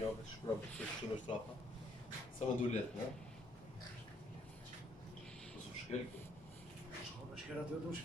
jag språk så strapa. Sama duljetna. To su škeljke. Što škera te duši?